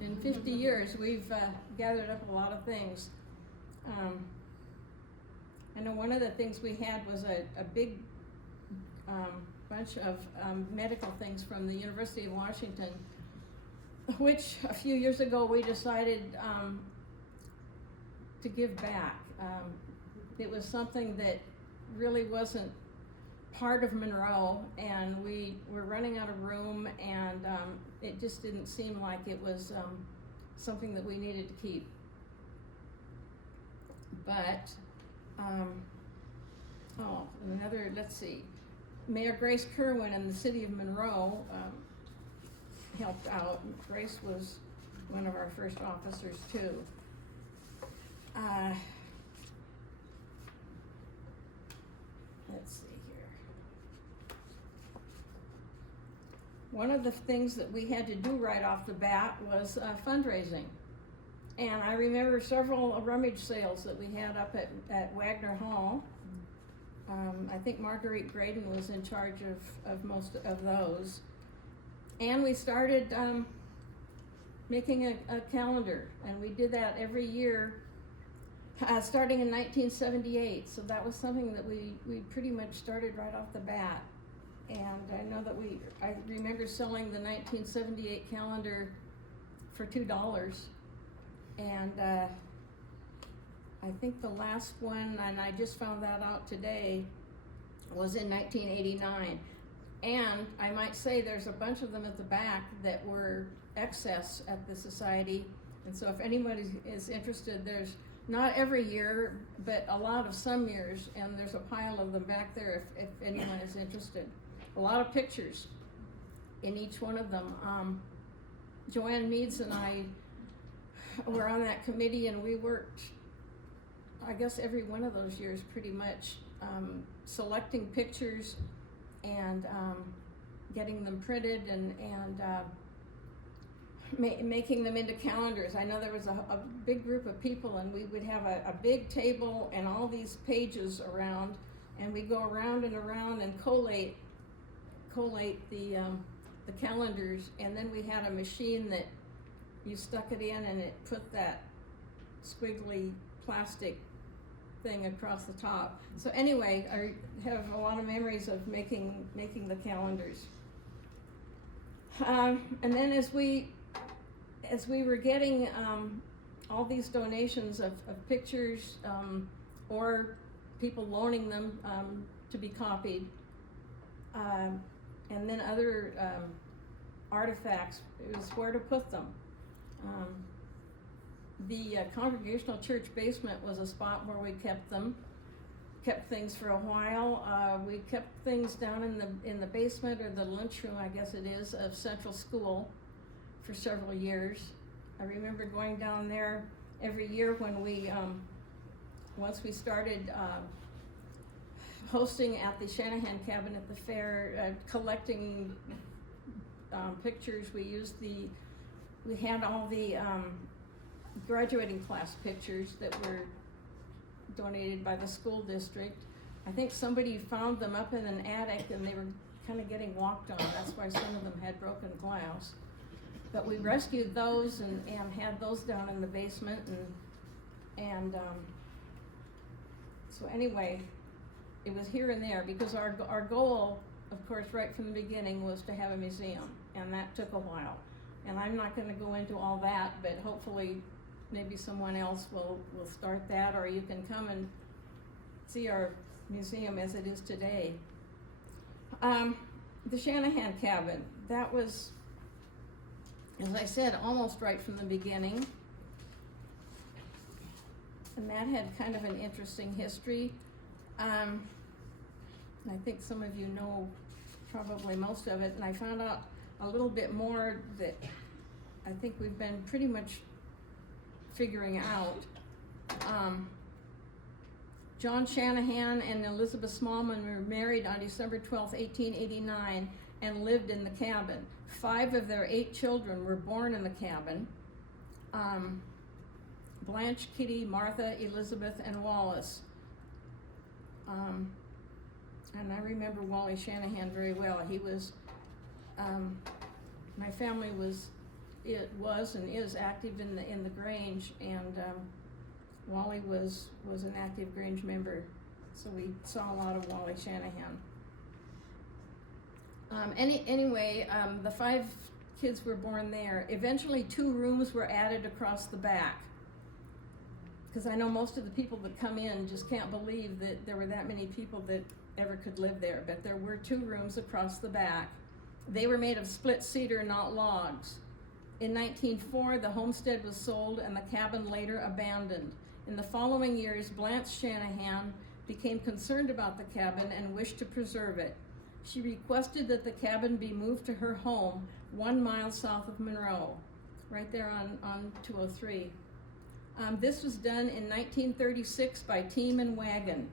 In 50 years, we've gathered up a lot of things. I know one of the things we had was a big bunch of medical things from the University of Washington, which a few years ago we decided to give back. It was something that really wasn't part of Monroe, and we were running out of room, and it just didn't seem like it was something that we needed to keep. But, let's see, Mayor Grace Kerwin in the city of Monroe helped out. Grace was one of our first officers too. Let's see here. One of the things that we had to do right off the bat was fundraising. And I remember several rummage sales that we had up at Wagner Hall. I think Marguerite Graydon was in charge of most of those. And we started making a calendar, and we did that every year starting in 1978. So that was something that we pretty much started right off the bat. And I know that I remember selling the 1978 calendar for $2. And I think the last one, and I just found that out today, was in 1989. And I might say there's a bunch of them at the back that were excess at the Society. And so if anybody is interested, there's not every year, but a lot of some years, and there's a pile of them back there if anyone is interested. A lot of pictures in each one of them. Joanne Meads and I were on that committee, and we worked, I guess, every one of those years pretty much, selecting pictures and getting them printed and making them into calendars. I know there was a big group of people, and we would have a big table and all these pages around, and we'd go around and around and collate the calendars, and then we had a machine that you stuck it in, and it put that squiggly plastic thing across the top. So anyway, I have a lot of memories of making the calendars. And then as we were getting all these donations of pictures or people loaning them to be copied, and then other artifacts, it was where to put them. The Congregational Church basement was a spot where we kept things for a while. We kept things down in the basement, or the lunchroom, I guess it is, of Central School for several years. I remember going down there every year when we, once we started hosting at the Shanahan Cabin at the fair, collecting pictures. We had all the graduating class pictures that were donated by the school district. I think somebody found them up in an attic, and they were kind of getting walked on. That's why some of them had broken glass. But we rescued those and had those down in the basement, and so anyway, it was here and there, because our goal, of course, right from the beginning, was to have a museum, and that took a while. And I'm not going to go into all that, but hopefully maybe someone else will start that, or you can come and see our museum as it is today. The Shanahan Cabin, that was, as I said, almost right from the beginning. And that had kind of an interesting history. I think some of you know probably most of it, and I found out a little bit more that I think we've been pretty much figuring out. John Shanahan and Elizabeth Smallman were married on December 12, 1889, and lived in the cabin. 5 of their 8 children were born in the cabin. Blanche, Kitty, Martha, Elizabeth, and Wallace. And I remember Wally Shanahan very well. He was, my family was and is active in the Grange, and Wally was an active Grange member, so we saw a lot of Wally Shanahan. Anyway, the 5 kids were born there. Eventually 2 rooms were added across the back, because I know most of the people that come in just can't believe that there were that many people that ever could live there, but there were 2 rooms across the back. They were made of split cedar, not logs. In 1904, the homestead was sold and the cabin later abandoned. In the following years, Blanche Shanahan became concerned about the cabin and wished to preserve it. She requested that the cabin be moved to her home 1 mile south of Monroe, right there on 203. This was done in 1936 by team and wagon.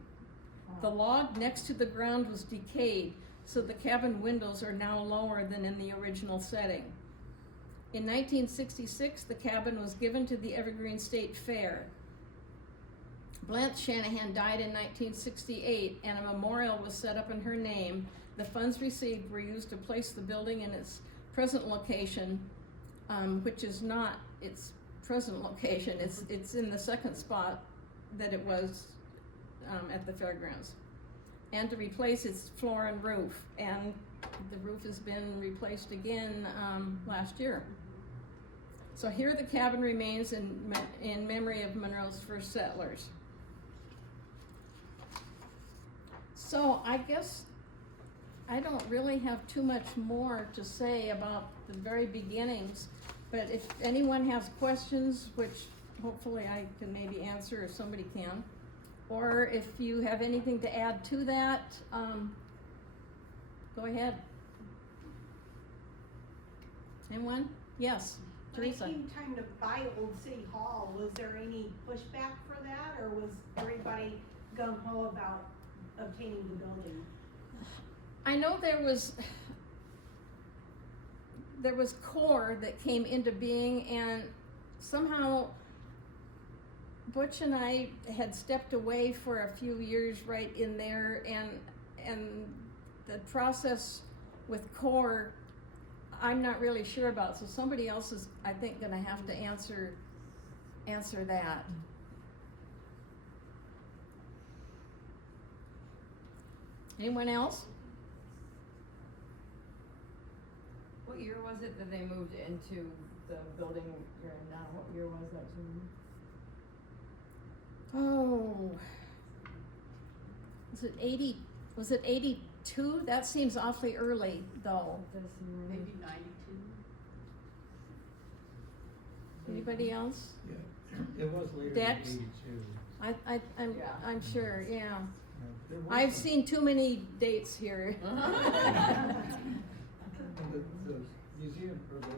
The log next to the ground was decayed, so the cabin windows are now lower than in the original setting. In 1966, the cabin was given to the Evergreen State Fair. Blanche Shanahan died in 1968, and a memorial was set up in her name. The funds received were used to place the building in its present location, which is not its present location. It's in the second spot that it was at the fairgrounds, and to replace its floor and roof. And the roof has been replaced again last year. So here the cabin remains in memory of Monroe's first settlers. So I guess I don't really have too much more to say about the very beginnings, but if anyone has questions, which hopefully I can maybe answer, or somebody can, or if you have anything to add to that, go ahead. Anyone? Yes, Teresa. When it came time to buy Old City Hall, was there any pushback for that, or was everybody gung-ho about obtaining the building? I know there was core that came into being, and somehow Butch and I had stepped away for a few years right in there, and the process with core I'm not really sure about, so somebody else is, I think, gonna have to answer that. Anyone else? What year was it that they moved into the building you're in now? What year was that? Oh, was it 82? That seems awfully early, though. Maybe 92. Anybody else? Yeah, it was later Dex? than 82. I'm sure, yeah. There was I've some- seen too many dates here. And the museum, or the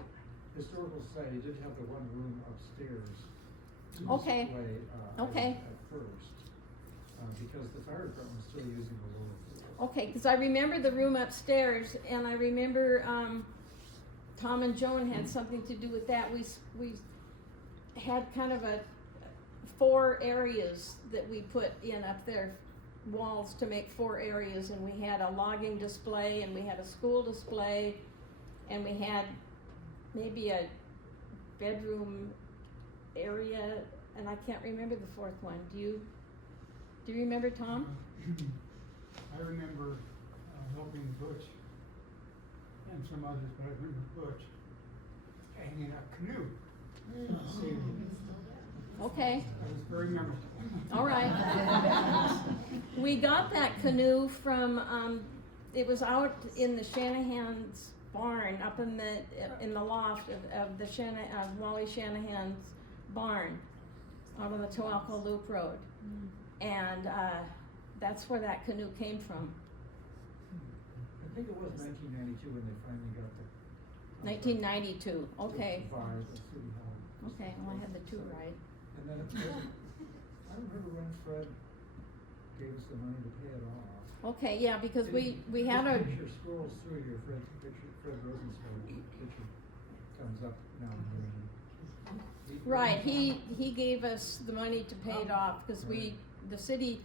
historical society did have the one room upstairs to Okay. display, Okay. at first, because the fire department was still using the lower floor. Okay, because I remember the room upstairs, and I remember Tom and Joan had something to do with that. We had kind of 4 areas that we put in up there, walls to make 4 areas, and we had a logging display, and we had a school display, and we had maybe a bedroom area, and I can't remember the 4th one. Do you remember, Tom? I remember helping Butch and some others, but I remember Butch hanging a canoe. Okay. That was very memorable. All right. We got that canoe from, it was out in the Shanahan's barn, up in the loft of Wally Shanahan's barn, out on the Towalco Loop Road. And that's where that canoe came from. I think it was 1992 when they finally got the. 1992, okay. To buy the city hall. Okay, well, I had the 2 right. And then it was, I remember when Fred gave us the money to pay it off. Okay, yeah, because we had This a, picture scrolls through your Fred Rosensweig picture comes up now and then. right, he gave us the money to pay it off, because the city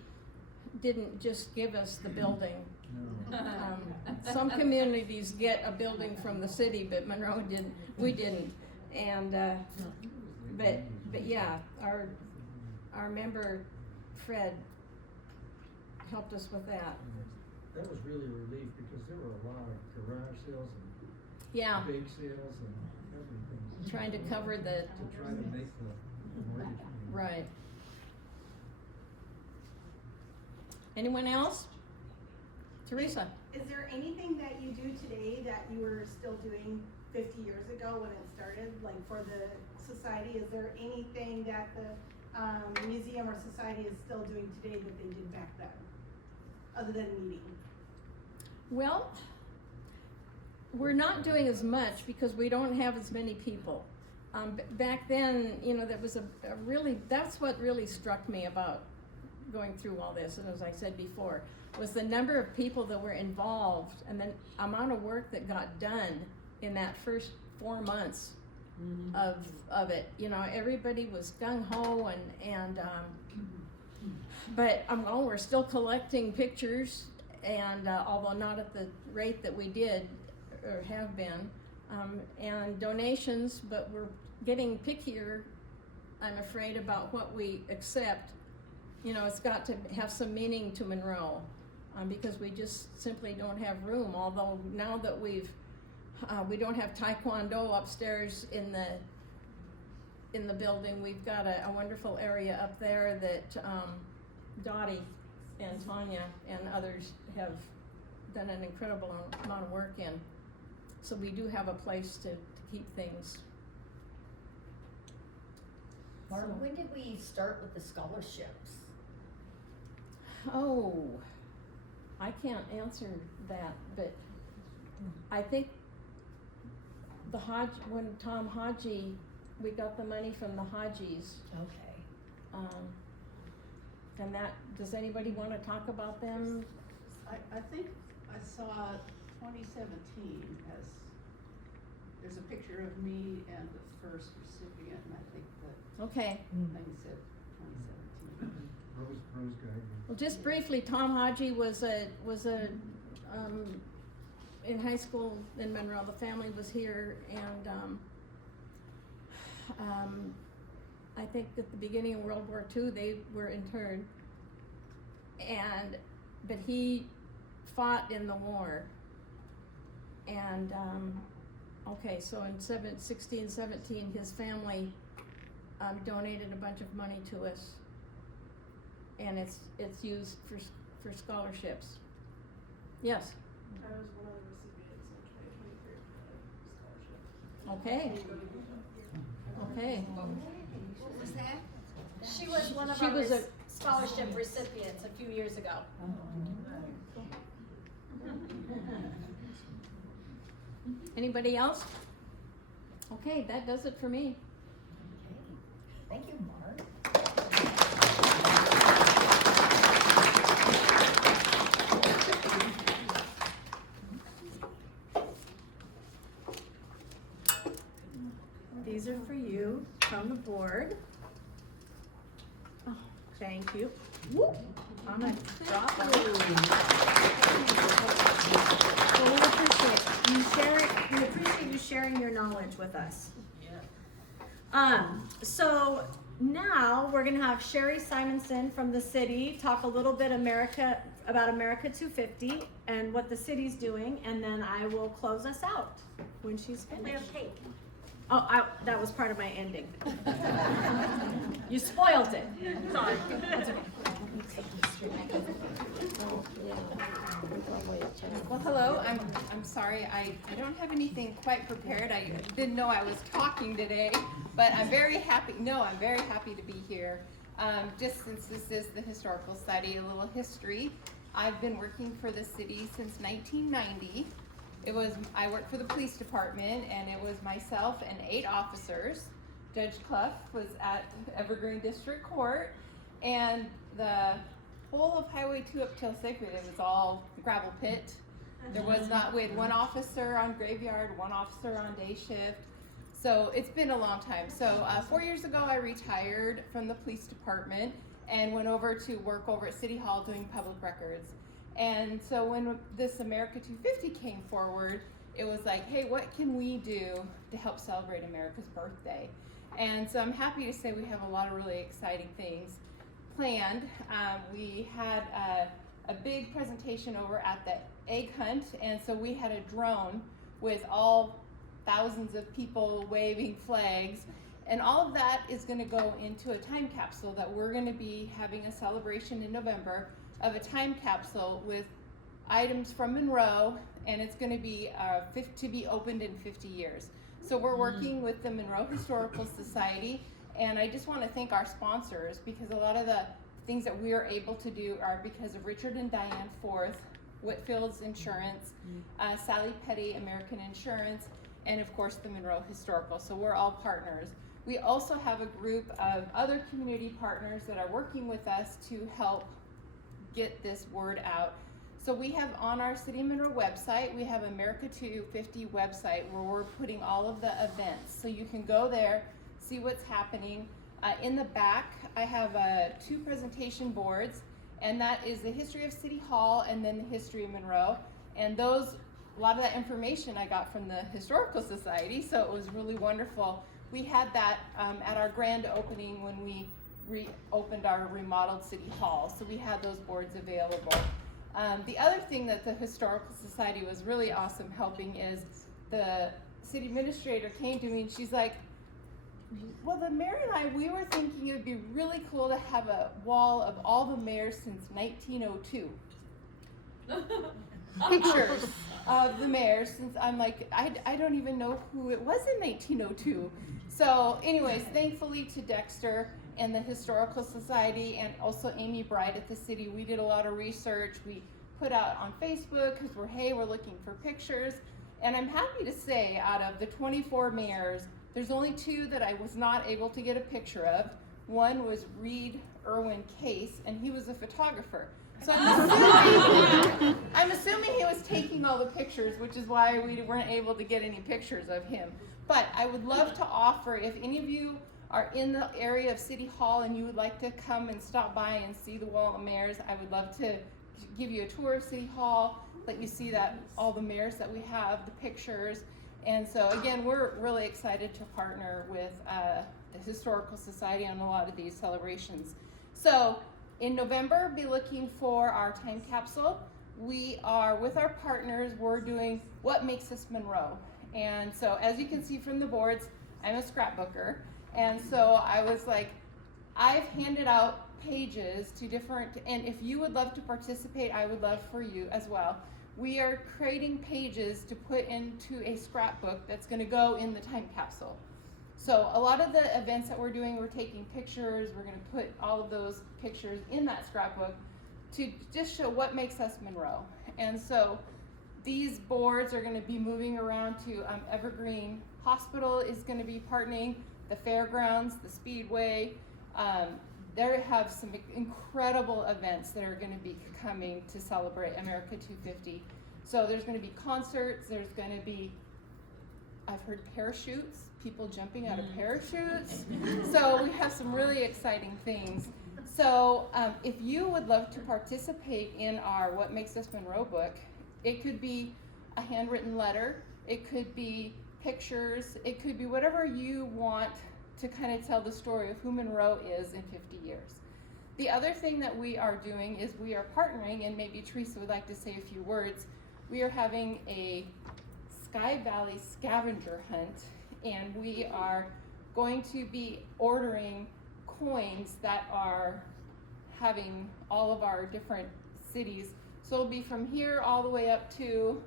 didn't just give us the building. No. Some communities get a building from the city, but Monroe didn't, we didn't. And, but yeah, our member Fred helped us with that. That was really a relief because there were a lot of garage sales and Yeah, bake sales and everything. trying to cover the, To try to make the mortgage payment. right. Anyone else? Teresa? Is there anything that you do today that you were still doing 50 years ago when it started, like for the society? Is there anything that the museum or society is still doing today that they did back then, other than meeting? Well, we're not doing as much because we don't have as many people. Back then, you know, that was a really, that's what really struck me about going through all this, and as I said before, was the number of people that were involved and the amount of work that got done in that first 4 months of it. You know, everybody was gung-ho but well, we're still collecting pictures, and although not at the rate that we did or have been, and donations, but we're getting pickier, I'm afraid, about what we accept. You know, it's got to have some meaning to Monroe, because we just simply don't have room. Although now that we don't have Taekwondo upstairs in the building, we've got a wonderful area up there that Dottie and Tanya and others have done an incredible amount of work in. So we do have a place to keep things. Mark, when did we start with the scholarships? Oh, I can't answer that, but I think when Tom Hodgie, we got the money from the Hodgies. Okay. And that, does anybody want to talk about them? I think I saw 2017 as, there's a picture of me and the first recipient, and I think that Okay. thing said 2017. Rose Geiger. Well, just briefly, Tom Hodgie was in high school in Monroe. The family was here, and I think at the beginning of World War II they were interned, but he fought in the war, and okay, so in 16, 17, his family donated a bunch of money to us, and it's used for scholarships. Yes. I was one of the recipients in 2023 for the scholarship. Okay. What was that? She was one of She our was a scholarship recipients a few years ago. Anybody else? Okay, that does it for me. Thank you, Mark. These are for you from the board. Oh, thank you. Whoop. I'm gonna drop them. Well, we appreciate you sharing your knowledge with us. So now we're gonna have Sherry Simonson from the city talk a little bit about America 250 and what the city's doing, and then I will close us out when she's finished. We have cake. Oh, that was part of my ending. You spoiled it. Sorry. That's okay. Well, hello. I'm sorry. I don't have anything quite prepared. I didn't know I was talking today, but I'm very happy. No, I'm very happy to be here. Just since this is the historical study, a little history. I've been working for the city since 1990. I worked for the police department, and it was myself and 8 officers. Judge Clough was at Evergreen District Court, and the whole of Highway 2 up till Sacred, it was all gravel pit. There was not, we had one officer on graveyard, one officer on day shift. So it's been a long time. So 4 years ago, I retired from the police department and went over to work over at City Hall doing public records. And so when this America 250 came forward, it was like, hey, what can we do to help celebrate America's birthday? And so I'm happy to say we have a lot of really exciting things planned. We had a big presentation over at the egg hunt, and so we had a drone with all thousands of people waving flags, and all of that is going to go into a time capsule that we're going to be having a celebration in November of a time capsule with items from Monroe, and it's going to be opened in 50 years. So we're working with the Monroe Historical Society, and I just want to thank our sponsors, because a lot of the things that we are able to do are because of Richard and Diane Forth, Whitfield's Insurance, Sally Petty, American Insurance, and of course the Monroe Historical. So we're all partners. We also have a group of other community partners that are working with us to help get this word out. So we have on our City of Monroe website, we have America 250 website where we're putting all of the events. So you can go there, see what's happening. In the back, I have 2 presentation boards, and that is the history of City Hall and then the history of Monroe. And those, a lot of that information I got from the Historical Society, so it was really wonderful. We had that at our grand opening when we reopened our remodeled City Hall, so we had those boards available. The other thing that the Historical Society was really awesome helping is the city administrator came to me and she's like, well, the mayor and I, we were thinking it would be really cool to have a wall of all the mayors since 1902. Pictures of the mayors, since I'm like, I don't even know who it was in 1902. So anyways, thankfully to Dexter and the Historical Society and also Amy Bright at the city, we did a lot of research. We put out on Facebook because we're looking for pictures. And I'm happy to say out of the 24 mayors, there's only 2 that I was not able to get a picture of. One was Reed Irwin Case, and he was a photographer. So I'm assuming he was taking all the pictures, which is why we weren't able to get any pictures of him. But I would love to offer, if any of you are in the area of City Hall and you would like to come and stop by and see the Wall of Mayors, I would love to give you a tour of City Hall, let you see that all the mayors that we have, the pictures. And so again, we're really excited to partner with the Historical Society on a lot of these celebrations. So in November, be looking for our time capsule. We are, with our partners, we're doing What Makes Us Monroe. And so as you can see from the boards, I'm a scrapbooker. And so I was like, I've handed out pages to different, and if you would love to participate, I would love for you as well. We are creating pages to put into a scrapbook that's going to go in the time capsule. So a lot of the events that we're doing, we're taking pictures, we're going to put all of those pictures in that scrapbook to just show what makes us Monroe. And so these boards are going to be moving around to Evergreen Hospital is going to be partnering, the fairgrounds, the Speedway. They have some incredible events that are going to be coming to celebrate America 250. So there's going to be concerts, there's going to be, I've heard parachutes, people jumping out of parachutes. So we have some really exciting things. So if you would love to participate in our What Makes Us Monroe book, it could be a handwritten letter, it could be pictures, it could be whatever you want to kind of tell the story of who Monroe is in 50 years. The other thing that we are doing is we are partnering, and maybe Teresa would like to say a few words, we are having a Sky Valley scavenger hunt, and we are going to be ordering coins that are having all of our different cities. So it'll be from here all the way up to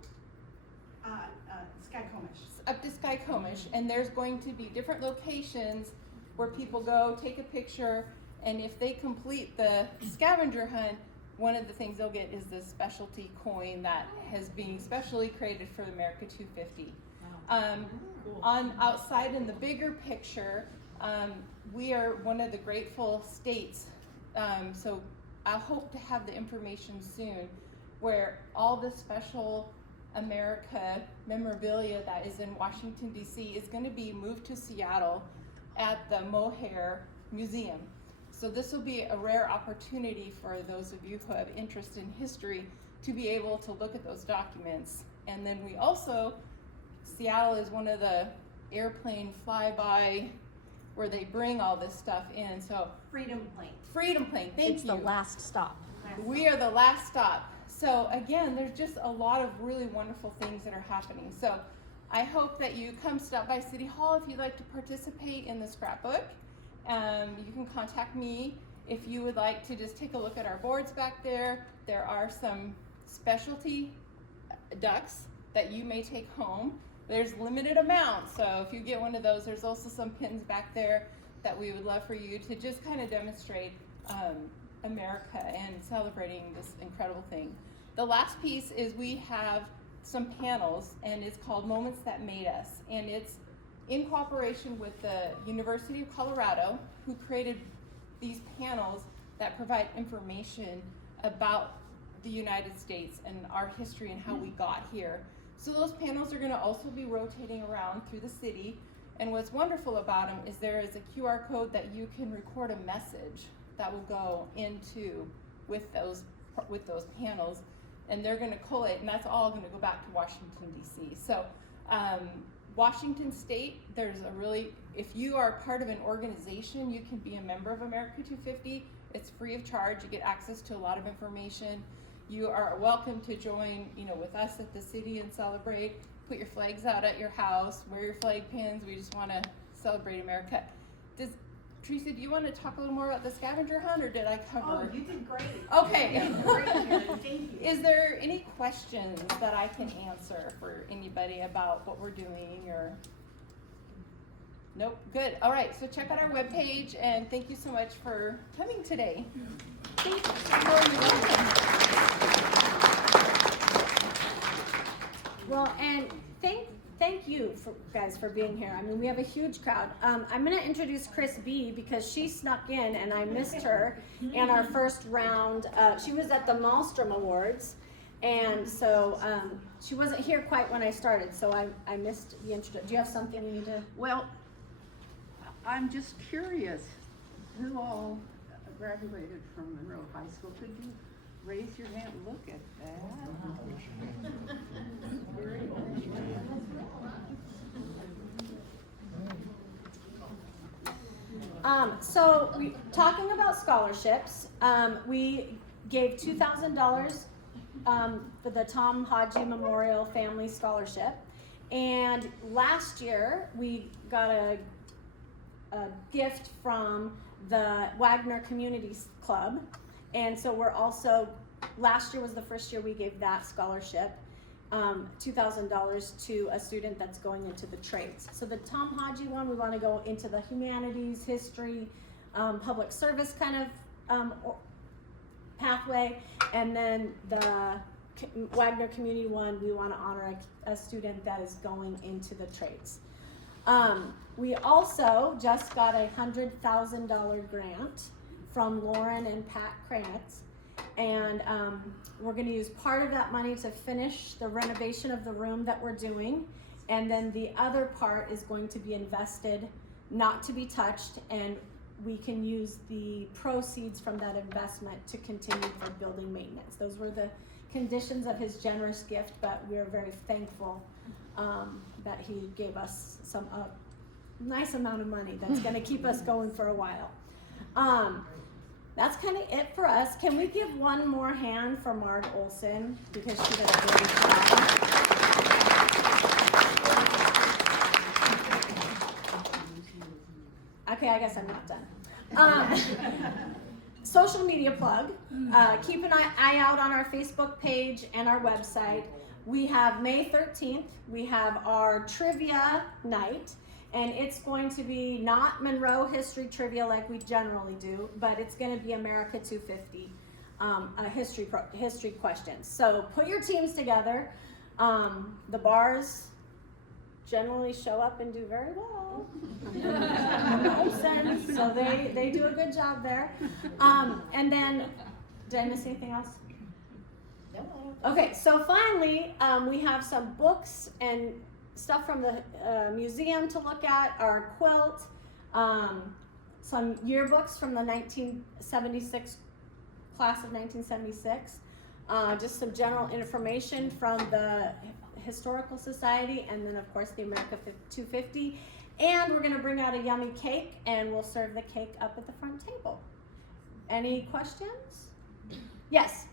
Skycomish, and there's going to be different locations where people go, take a picture, and if they complete the scavenger hunt, one of the things they'll get is this specialty coin that has been specially created for America 250. On outside in the bigger picture, we are one of the grateful states. So I hope to have the information soon where all the special America memorabilia that is in Washington, D.C. is going to be moved to Seattle at the Mohair Museum. So this will be a rare opportunity for those of you who have interest in history to be able to look at those documents. And then we also, Seattle is one of the airplane flyby where they bring all this stuff in. So Freedom Plane. Freedom Plane, thank you. It's the last stop. We are the last stop. So again, there's just a lot of really wonderful things that are happening. So I hope that you come stop by City Hall if you'd like to participate in the scrapbook. You can contact me if you would like to just take a look at our boards back there. There are some specialty ducks that you may take home. There's limited amounts, so if you get one of those, there's also some pins back there that we would love for you to just kind of demonstrate America and celebrating this incredible thing. The last piece is we have some panels, and it's called Moments That Made Us, and it's in cooperation with the University of Colorado, who created these panels that provide information about the United States and our history and how we got here. So those panels are going to also be rotating around through the city, and what's wonderful about them is there is a QR code that you can record a message that will go into with those panels, and they're going to collate, and that's all going to go back to Washington, D.C. So Washington State, there's a really, if you are part of an organization, you can be a member of America 250. It's free of charge. You get access to a lot of information. You are welcome to join, with us at the city and celebrate. Put your flags out at your house. Wear your flag pins. We just want to celebrate America. Teresa, do you want to talk a little more about the scavenger hunt, or did I cover? Oh, you did great. Okay. You did great, Karen. Thank you. Is there any questions that I can answer for anybody about what we're doing, or? Nope, good. All right, so check out our webpage, and thank you so much for coming today. Thank you. Well, and thank you guys for being here. I mean, we have a huge crowd. I'm going to introduce Chris B because she snuck in and I missed her in our first round. She was at the Malmstrom Awards, and so she wasn't here quite when I started, so I missed the introduction. Do you have something you need to? Well, I'm just curious, who all graduated from Monroe High School? Could you raise your hand? Look at that. So we talking about scholarships. We gave $2,000 for the Tom Hodge Memorial Family Scholarship, and last year we got a gift from the Wagner Community Club, and so we're also, last year was the first year we gave that scholarship, $2,000 to a student that's going into the trades. So the Tom Hodge one, we want to go into the humanities, history, public service kind of pathway, and then the Wagner Community one, we want to honor a student that is going into the trades. We also just got a $100,000 grant from Lauren and Pat Kranitz, and we're going to use part of that money to finish the renovation of the room that we're doing, and then the other part is going to be invested, not to be touched, and we can use the proceeds from that investment to continue for building maintenance. Those were the conditions of his generous gift, but we're very thankful that he gave us some nice amount of money that's going to keep us going for a while. That's kind of it for us. Can we give one more hand for Marg Olson, because she did a great job. Okay, I guess I'm not done. Social media plug. Keep an eye out on our Facebook page and our website. We have May 13th, we have our trivia night, and it's going to be not Monroe history trivia like we generally do, but it's going to be America 250 history questions. So put your teams together. The bars generally show up and do very well. So they do a good job there. And then Did I miss anything else? No, I don't think Okay, so finally, we have some books and stuff from the museum to look at, our quilt, some yearbooks from the 1976 class of 1976, just some general information from the Historical Society, and then of course the America 250. And we're gonna bring out a yummy cake, and we'll serve the cake up at the front table. Any questions? Yes.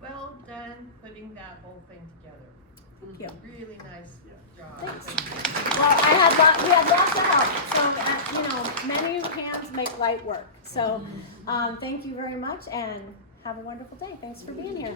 Well done putting that whole thing together. Thank you. Really nice job. Thanks. Well, we had lots of help. So, you know, many hands make light work. So, thank you very much, and have a wonderful day. Thanks for being here.